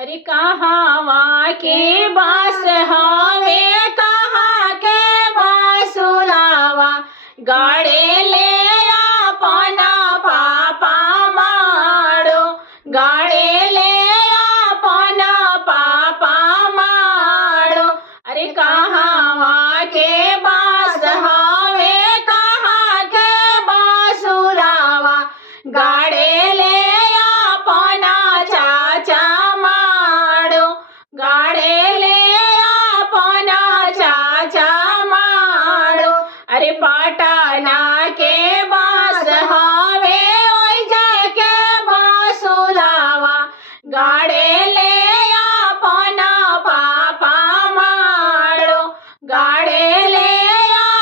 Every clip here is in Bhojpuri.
अरे कहाँ के बास हवे कहाँ के बासुरावा गाड़े ले अपना पापा माड़ो गाड़े ले अपना पापा माड़ो। अरे कहाँ के बास हवे कहाँ के बासुरावा गाड़े ले अपना चाचा गाड़े ले अपना चाचा माड़ो। अरे पटना के बास हवे ओइ जाके बासुरावा गाड़े ले अपना पापा माड़ो गाड़े ले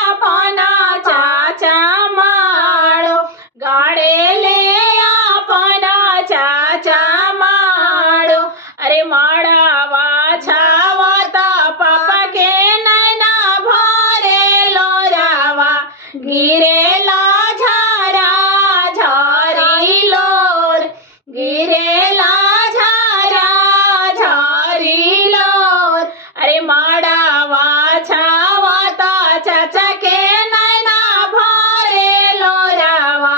अपना चाचा माड़ो गाड़े ले अपना चाचा माड़ो। अरे माड़ावा छावता पापा के नैना भरे लोरावा गिरेला झारा झारी लोर गिरेला झारा झारी लोर। अरे माड़ावा छावता चाचा के नैना भरे लोरावा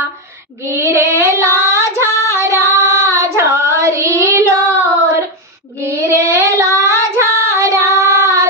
गिरेला झारा झारी लोर गिरेला झारा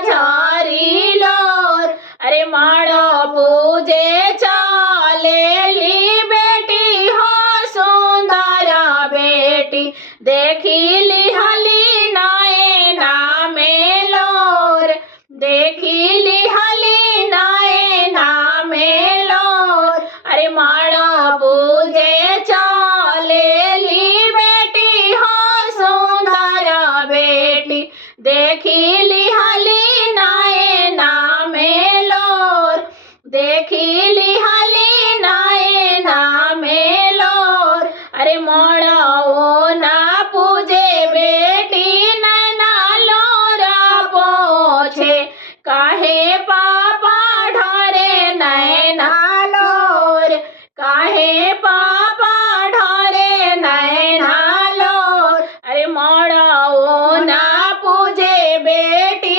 झारी लोर। अरे माड़ो पूजे चालेली बेटी हो सुंदरा बेटी देखी लिहली नैना में लोर देखी लिहली नैना में लोर। अरे माड़ो पूजे चालेली बेटी हो सुंदरा बेटी देखी लिहली नैना में लोर देखी लिहली नैना में लोर। अरे मोड़ो ना पूजे बेटी नैना लोरा पोछे काहे पापा ढरे नैना लोर काहे पापा ढरे नैना लोर। अरे मोड़ो ना पूजे बेटी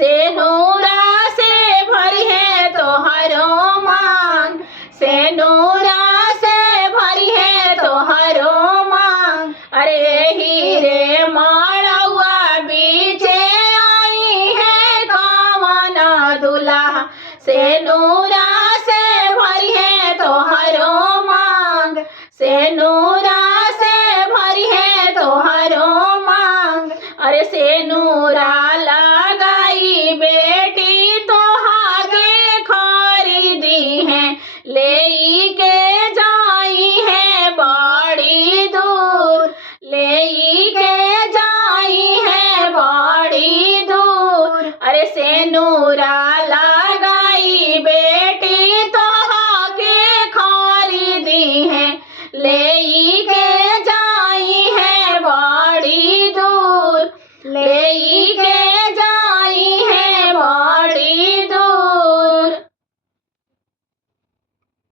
से नूरा से भरी है तोहरो मांग, से नूरा से भरी है तोहरो मांग। अरे हीरे माड़वा बीचे आई है कवन दुल्हा, से नूरा से भरी है तोहरो मांग, से नूरा से भरी है तोहरो मांग। अरे से नूरा लगाई बेटी तोहाके खरीदी है, ले के जाई है बड़ी दूर, ले के